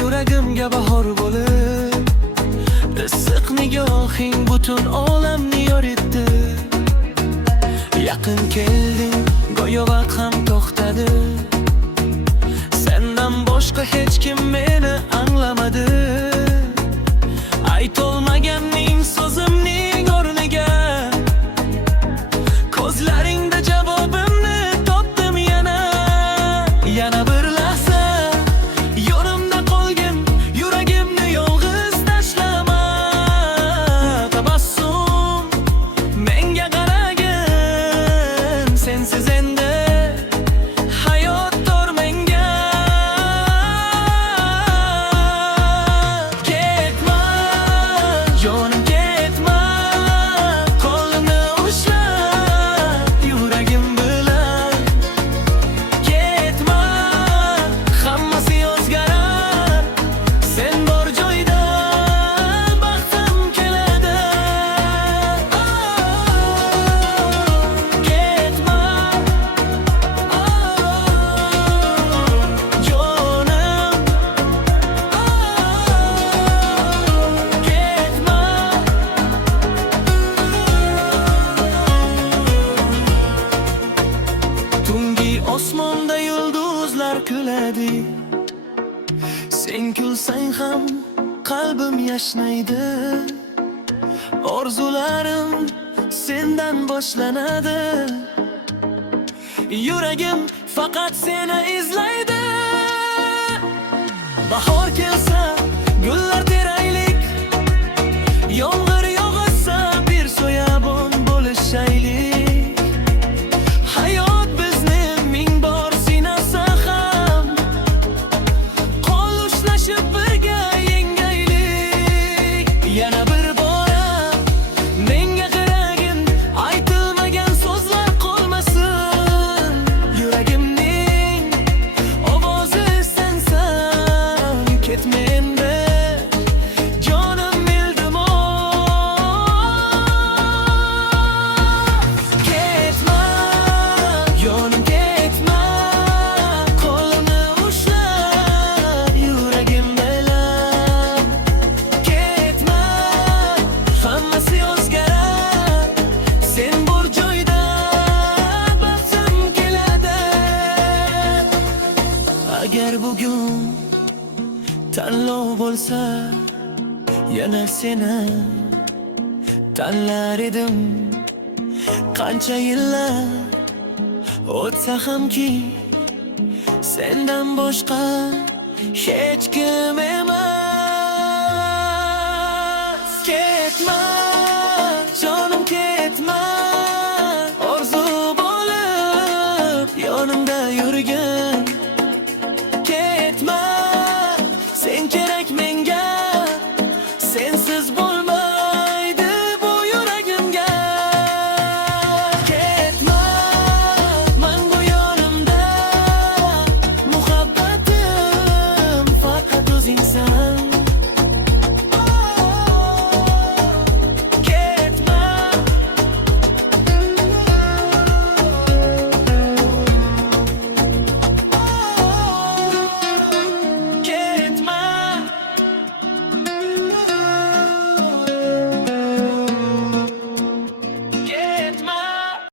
yuragimga bahor bo'lib, issiq nigohing butun olamni yoritdi. Yaqin kelding, go'yo vaqt ham to'xtadi. Sendan boshqa hech kim meni anglamadi. Aytolmaganning so'zimning o'rniga ko'zlaringda javobimni topdim yana. Yana bir lahza yonimda qolgin, yuragimni yolg'iz tashlama. Tabassum menga qaragin, sensiz endi hayot tor menga. Ketma jonim, ketma, qo'lini ushlab yuragim bilan. Ketma, hammasi o'zgarar, sen bor joyda baxtim keladi. Ketma jonim, ketma. Tungi osmonda yulduzlar kuladi. Sen kulsang ham qalbim yashnaydi. Orzularim sendan boshlanadi. Yuragim faqat seni izlaydi. Bahor kelsa gullar teraylik, yomg'ir yog'sa bir soyabon bo'lishaylik. Hayot bizni ming bor sinasa ham, qo'l ushlashib birga yengaylik. Yana bir bora menga qaragin, aytilmagan so'zlar qolmasin. Yuragimning ovozi sensan. Ketma endi jonim, iltimos. Ketma jonim, ketma, qo'lini ushlab yuragim bilan. Ketma, hammasi o'zgarar, sen bor joyda baxtim keladi. Agar bugun tanlov bo'lsa, yana seni tanlar edim. Qancha yillar o'tsa hamki, sendan boshqa hech kim emas. Ketma jonim, ketma, orzu bo'lib yonimda yurgin. Ketma, sen kerak